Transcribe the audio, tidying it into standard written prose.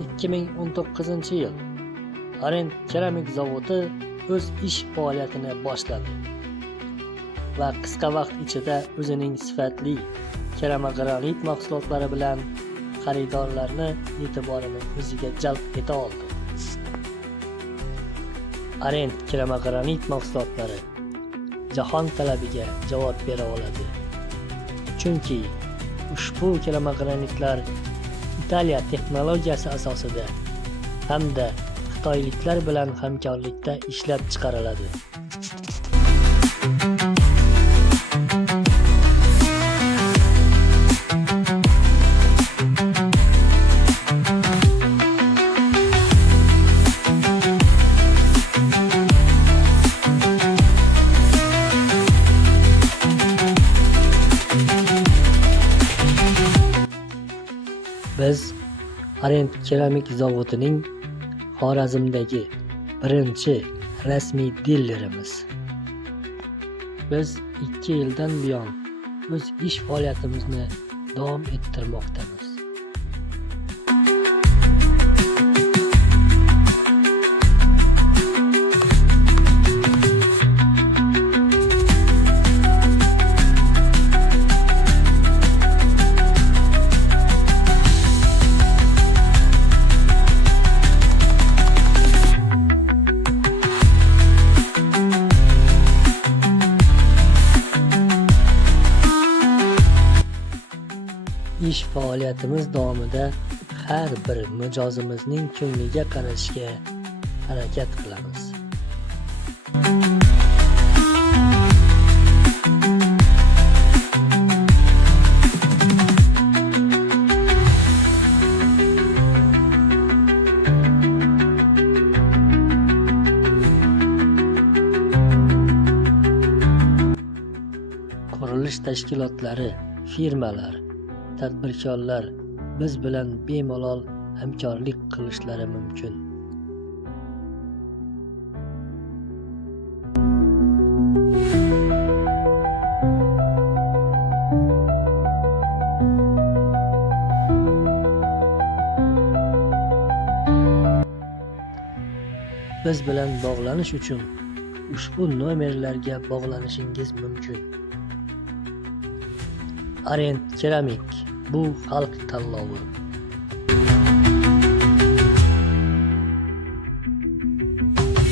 2019-yil Arent keramik zavodi o'z ish faoliyatini boshladi va qisqa vaqt ichida o'zining sifatli keramogranit mahsulotlari bilan xaridorlarni e'tiborini o'ziga jalb eta oldi. Arent keramogranit mahsulotlari jahon talabiga javob bera oladi. Chunki ushbu keramogranitlar Italiya texnologiyasi asosida hamda xitoyliklar bilan hamkorlikda ishlab chiqariladi. Biz Arent keramik zavodining Xorazmdagi birinchi rasmiy dilerimiz. Biz 2 yildan buyon o'z ish faoliyatimizni davom ettirmoqdamiz. Ish faoliyatimiz davomida har bir mijozimizning ko'ngliga qarashga harakat qilamiz. Qurilish tashkilotlari, firmalar, tadbirkorlar biz bilan bemalol hamkorlik qilishlari mumkin. Biz bilan bog'lanish uchun ushbu nomerlarga bog'lanishingiz mumkin. Arent keramik bu xalq tanlovi.